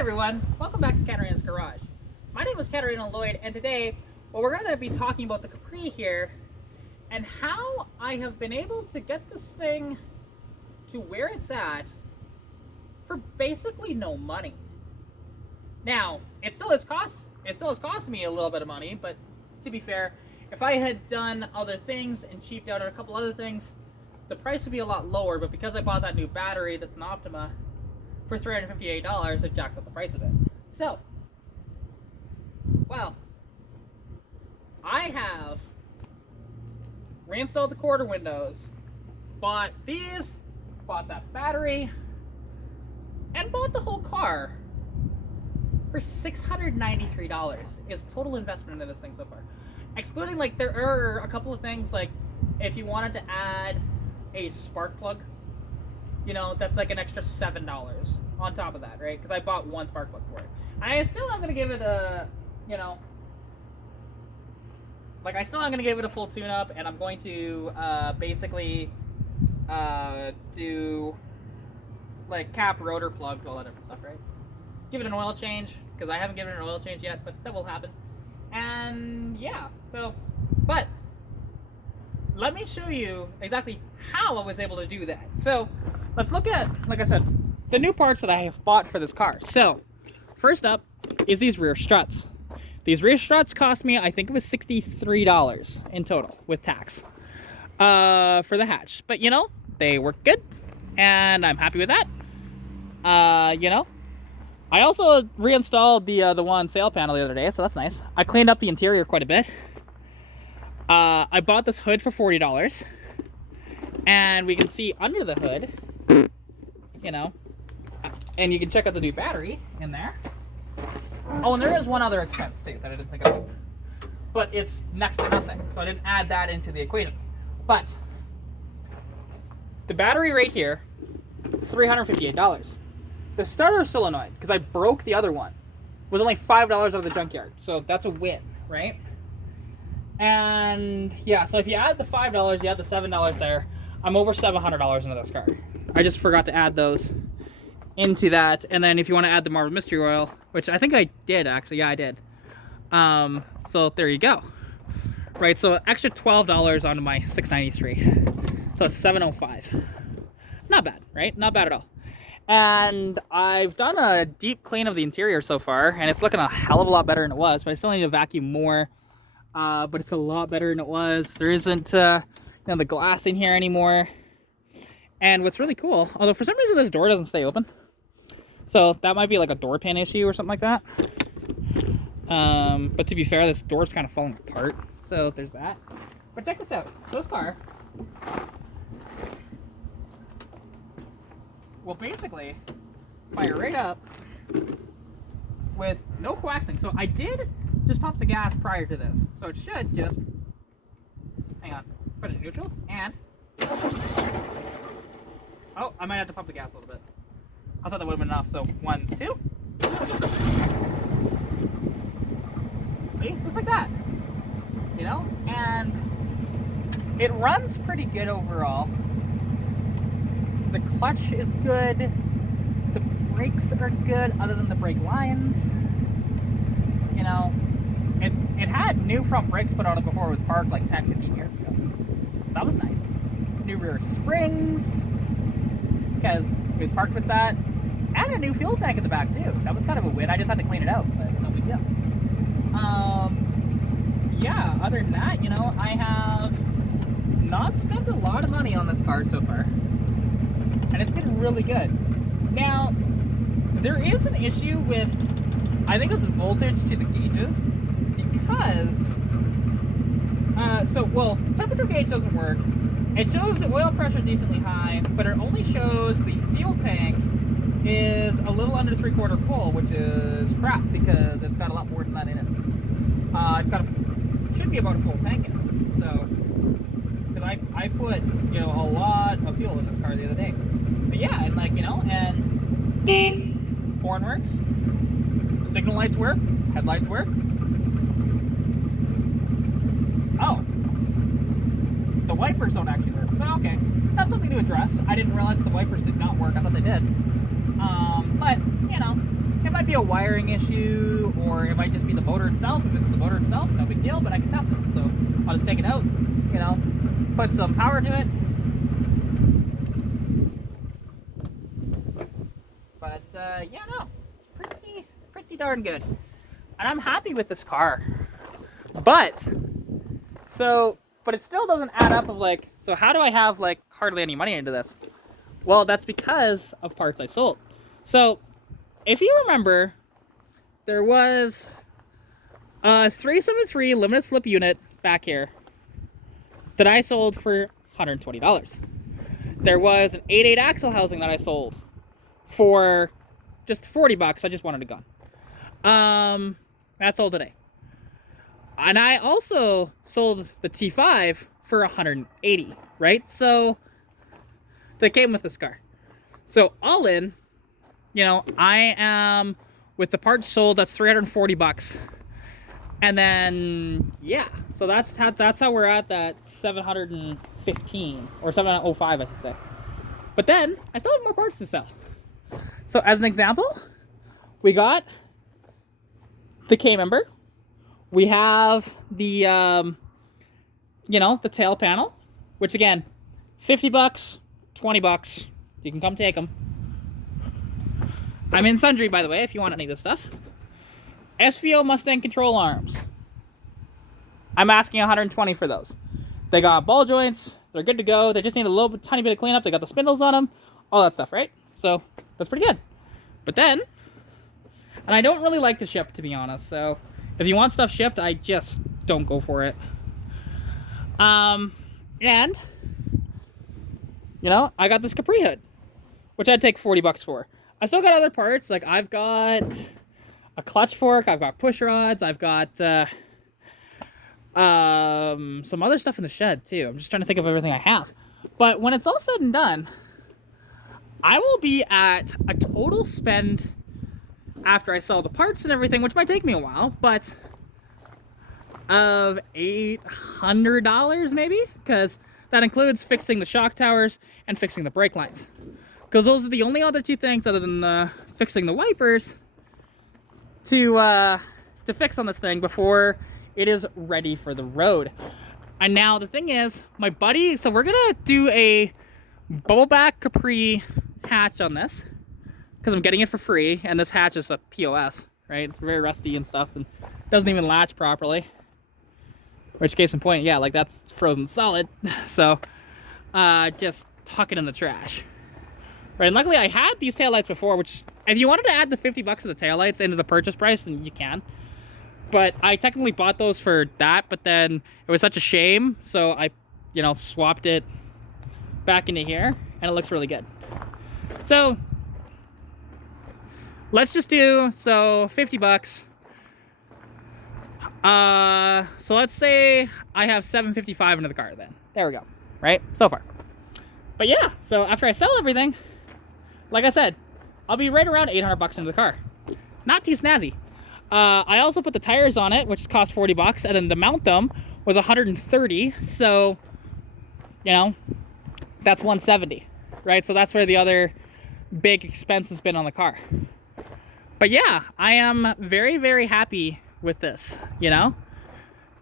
everyone, welcome back to Katarina's Garage. My name is Katarina Lloyd, and today, well, we're going to be talking about the Capri here and how I have been able to get this thing to where it's at for basically no money. Now, it still has cost me a little bit of money, but to be fair, if I had done other things and cheaped out on a couple other things, the price would be a lot lower. But because I bought that new battery that's an Optima for $358, it jacks up the price of it. So, well, I have reinstalled the quarter windows, bought these, bought that battery, and bought the whole car for $693 is total investment into this thing so far. Excluding, like, there are a couple of things, like if you wanted to add a spark plug, you know, that's like an extra $7 on top of that, right? Because I bought one spark plug for it. I still am going to give it a, you know, like I still am going to give it a full tune-up, and I'm going to basically do like cap rotor plugs, all that different stuff, right? Give it an oil change, because I haven't given it an oil change yet, but that will happen. And yeah, so, but let me show you exactly how I was able to do that. So let's look at, like I said, the new parts that I have bought for this car. So first up is these rear struts. These rear struts cost me, I think it was $63 in total with tax for the hatch. But you know, they work good and I'm happy with that. You know, I also reinstalled the one sail panel the other day, so that's nice. I cleaned up the interior quite a bit. I bought this hood for $40, and we can see under the hood, you know, and you can check out the new battery in there. Oh, and there is one other expense too that I didn't think of, but it's next to nothing, so I didn't add that into the equation. But the battery right here, $358. The starter solenoid, because I broke the other one, was only $5 out of the junkyard, so that's a win, right? And yeah, so if you add the $5, you add the $7 there, I'm over $700 into this car. I just forgot to add those into that. And then if you want to add the Marble Mystery Oil, which I think I did actually, yeah, I did. So there you go. Right, so extra $12 onto my $693. So it's $705. Not bad, right? Not bad at all. And I've done a deep clean of the interior so far, and it's looking a hell of a lot better than it was, but I still need to vacuum more. But it's a lot better than it was. There isn't you know, the glass in here anymore. And what's really cool, although for some reason this door doesn't stay open, so that might be like a door pin issue or something like that. But to be fair, this door's kind of falling apart, so there's that. But check this out. This car will basically fire right up with no coaxing. So I did just pump the gas prior to this, so it should just, hang on, put it in neutral, and, oh, I might have to pump the gas a little bit. I thought that would have been enough, so 1, 2. See, just like that, you know, and it runs pretty good overall. The clutch is good, the brakes are good, other than the brake lines, you know. It had new front brakes put on it before it was parked like 10, 15 years ago. That was nice. New rear springs, because it was parked with that. And a new fuel tank in the back too. That was kind of a win. I just had to clean it out, but no big deal. Yeah, other than that, you know, I have not spent a lot of money on this car so far. And it's been really good. Now, there is an issue with, I think it's voltage to the gauges, because, well, temperature gauge doesn't work. It shows the oil pressure decently high, but it only shows the fuel tank is a little under 3/4 full, which is crap, because it's got a lot more than that in it. It's got should be about a full tank in it. So, because I put, you know, a lot of fuel in this car the other day. But yeah, and like, you know, and horn works, signal lights work, headlights work. Oh, the wipers don't actually work. So okay, that's something to address. I didn't realize that the wipers did not work. I thought they did. But you know, It might be a wiring issue, or it might just be the motor itself. If it's the motor itself, no big deal, but I can test it. So I'll just take it out, you know, put some power to it. But yeah, no, it's pretty darn good. And I'm happy with this car. But it still doesn't add up of like, so how do I have like hardly any money into this? Well, that's because of parts I sold. So if you remember, there was a 373 limited slip unit back here that I sold for $120. There was an 8.8 axle housing that I sold for just 40 bucks. I just wanted a gun. That sold today. And I also sold the T5 for 180, right? So they came with this car. So all in, you know, I am with the parts sold, that's 340 bucks. And then yeah, so that's how we're at that 715 or 705, I should say. But then I still have more parts to sell. So as an example, we got the K member. We have the you know, the tail panel, which again, 50 bucks, 20 bucks. You can come take them. I'm in Sundry, by the way, if you want any of this stuff. SVO Mustang control arms. I'm asking 120 for those. They got ball joints. They're good to go. They just need a little tiny bit of cleanup. They got the spindles on them. All that stuff, right? So that's pretty good. But then, and I don't really like to ship, to be honest. So if you want stuff shipped, I just don't go for it. And, you know, I got this Capri hood, which I'd take 40 bucks for. I still got other parts. Like I've got a clutch fork. I've got push rods. I've got some other stuff in the shed too. I'm just trying to think of everything I have. But when it's all said and done, I will be at a total spend after I sell the parts and everything, which might take me a while, but of $800 maybe, because that includes fixing the shock towers and fixing the brake lines, because those are the only other two things other than fixing the wipers to fix on this thing before it is ready for the road. And now the thing is, my buddy, so we're gonna do a bubbleback Capri hatch on this because I'm getting it for free, and this hatch is a POS, right? It's very rusty and stuff and doesn't even latch properly. Which, case in point, yeah, like that's frozen solid. So just tuck it in the trash. Right, and luckily I had these taillights before, which if you wanted to add the 50 bucks of the taillights into the purchase price, then you can. But I technically bought those for that, but then it was such a shame, so I, you know, swapped it back into here, and it looks really good. So let's just do, so 50 bucks. So let's say I have 755 into the car then. There we go, right? So far. But yeah, so after I sell everything, like I said, I'll be right around 800 bucks into the car. Not too snazzy. I also put the tires on it, which cost 40 bucks, and then to mount them was 130. So, you know, that's 170, right? So that's where the other big expense has been on the car. But yeah, I am very, very happy with this, you know?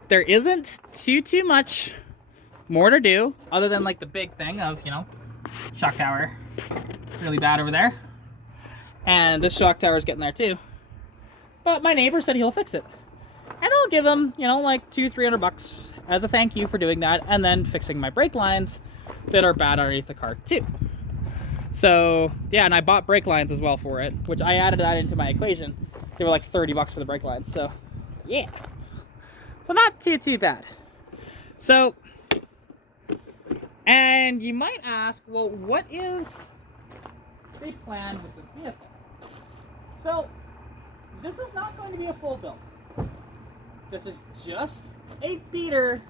There isn't too much more to do other than like the big thing of, you know, shock tower, really bad over there. And this shock tower is getting there too. But my neighbor said he'll fix it. And I'll give him, you know, like $200-300 bucks as a thank you for doing that, and then fixing my brake lines that are bad underneath the car too. So yeah, and I bought brake lines as well for it, which I added that into my equation. They were like 30 bucks for the brake lines, so yeah. So not too bad. So, and you might ask, well, what is the plan with this vehicle? So, this is not going to be a full build. This is just a beater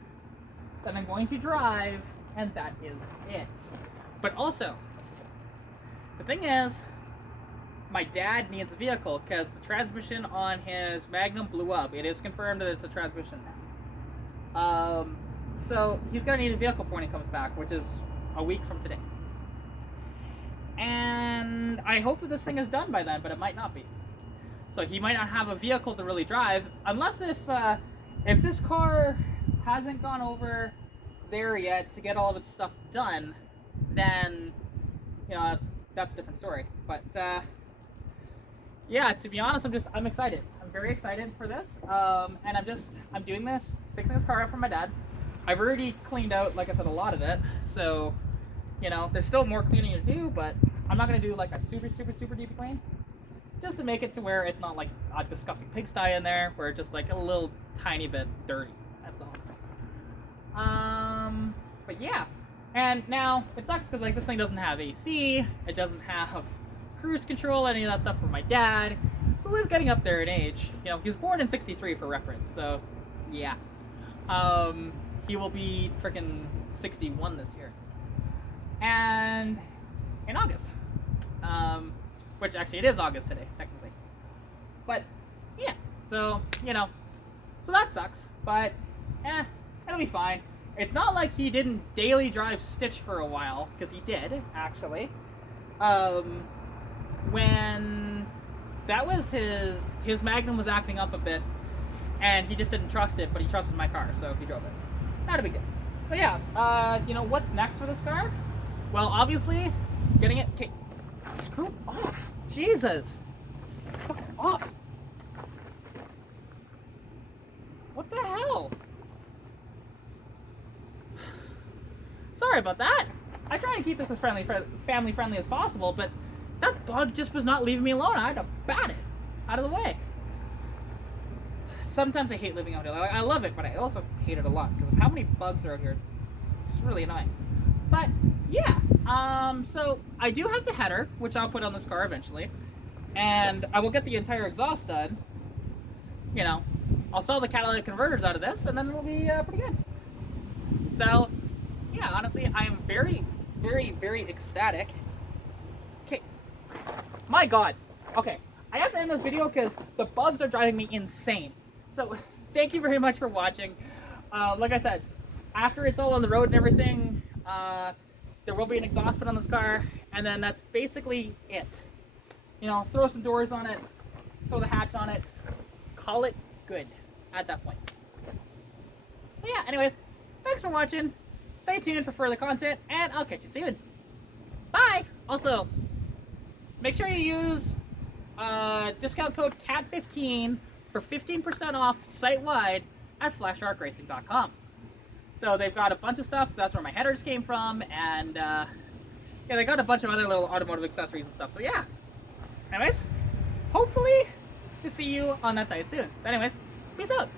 that I'm going to drive, and that is it. But also, the thing is, my dad needs a vehicle because the transmission on his Magnum blew up. It is confirmed that it's a transmission now. So he's gonna need a vehicle for when he comes back, which is a week from today. And I hope that this thing is done by then, but it might not be. So he might not have a vehicle to really drive, unless if this car hasn't gone over there yet to get all of its stuff done, then, you know, that's a different story. But yeah, to be honest, I'm excited. I'm very excited for this, and I'm doing this, fixing this car up for my dad. I've already cleaned out, like I said, a lot of it, so, you know, there's still more cleaning to do, but I'm not going to do like a super deep clean, just to make it to where it's not like a disgusting pigsty in there, where it's just like a little tiny bit dirty, that's all. But yeah, and now it sucks because like this thing doesn't have AC, it doesn't have cruise control, any of that stuff for my dad, who is getting up there in age. You know, he was born in '63 for reference, so yeah. He will be freaking 61 this year, and in August, which actually it is August today, technically. But yeah, so you know, so that sucks, but it'll be fine. It's not like he didn't daily drive Stitch for a while, because he did actually. When that was his Magnum was acting up a bit, and he just didn't trust it, but he trusted my car, so he drove it. Not a big deal. So yeah, you know, what's next for this car? Well, obviously, getting it... Okay, screw off. Jesus. Fuck off. What the hell? Sorry about that. I try and keep this as family friendly as possible, but that bug just was not leaving me alone. I had to bat it out of the way. Sometimes I hate living out here. I love it, but I also hate it a lot because of how many bugs are out here. It's really annoying. But yeah, so I do have the header, which I'll put on this car eventually, and I will get the entire exhaust done. You know, I'll sell the catalytic converters out of this, and then it'll be pretty good. So yeah, honestly, I am very ecstatic. Okay, my God. Okay, I have to end this video because the bugs are driving me insane. So thank you very much for watching. Like I said, after it's all on the road and everything, there will be an exhaust put on this car, and then that's basically it. You know, throw some doors on it, throw the hatch on it, call it good at that point. So yeah, anyways, thanks for watching. Stay tuned for further content, and I'll catch you soon. Bye! Also, make sure you use discount code CAT15 for 15% off site-wide at flasharkracing.com. So they've got a bunch of stuff. That's where my headers came from, and yeah, they got a bunch of other little automotive accessories and stuff. So yeah. Anyways, hopefully to see you on that site soon. So anyways, peace out.